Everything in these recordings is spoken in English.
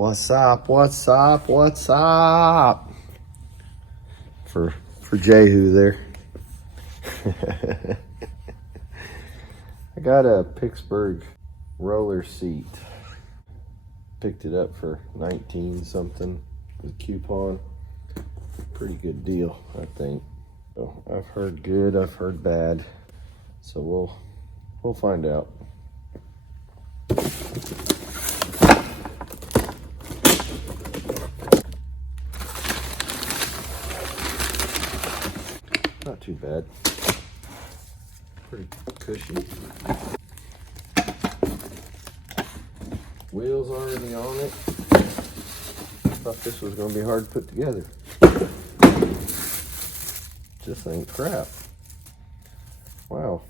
What's up? What's up? What's up? For Jehu there. I got a Pittsburgh roller seat. Picked it up for 19 something with a coupon. Pretty good deal, I think. So I've heard good, I've heard bad. So we'll find out. Not too bad. Pretty cushy. Wheels already on it. Thought this was gonna be hard to put together. Just ain't crap. Wow.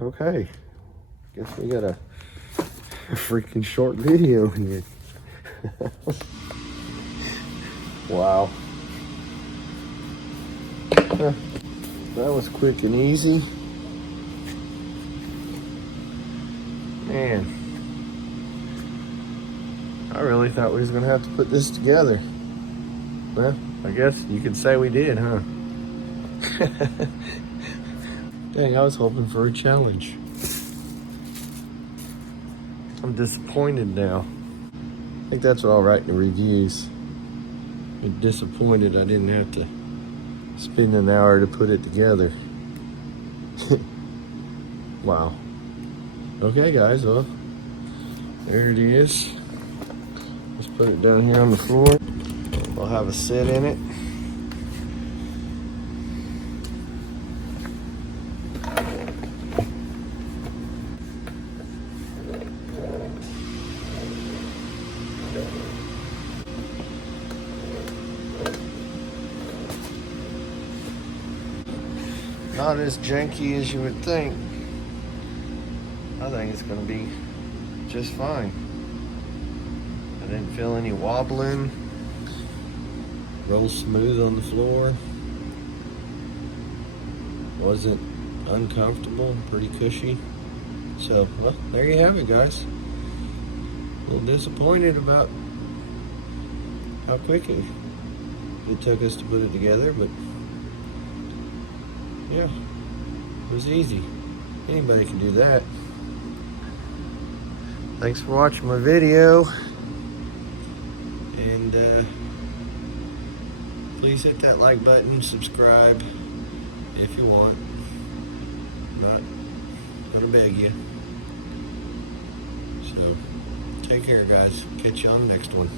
Okay. Guess we got a freaking short video here. Wow. That was quick and easy. Man, I really thought we was gonna have to put this together. Well, I guess you could say we did, huh? Dang, I was hoping for a challenge. I'm disappointed now. I think that's what I'll write in the reviews. I'm disappointed I didn't have to spend an hour to put it together. Wow. Okay, guys, well, there it is. Let's put it down here on the floor. We'll have a sit in it. Not as janky as you would think. I think it's gonna be just fine. I didn't feel any wobbling. Rolls smooth on the floor. Wasn't uncomfortable, pretty cushy. So, well, there you have it, guys. A little disappointed about how quick it took us to put it together, but yeah, it was easy. Anybody can do that. Thanks for watching my video. And please hit that like button, subscribe if you want. Not gonna beg you. So, take care, guys. Catch you on the next one.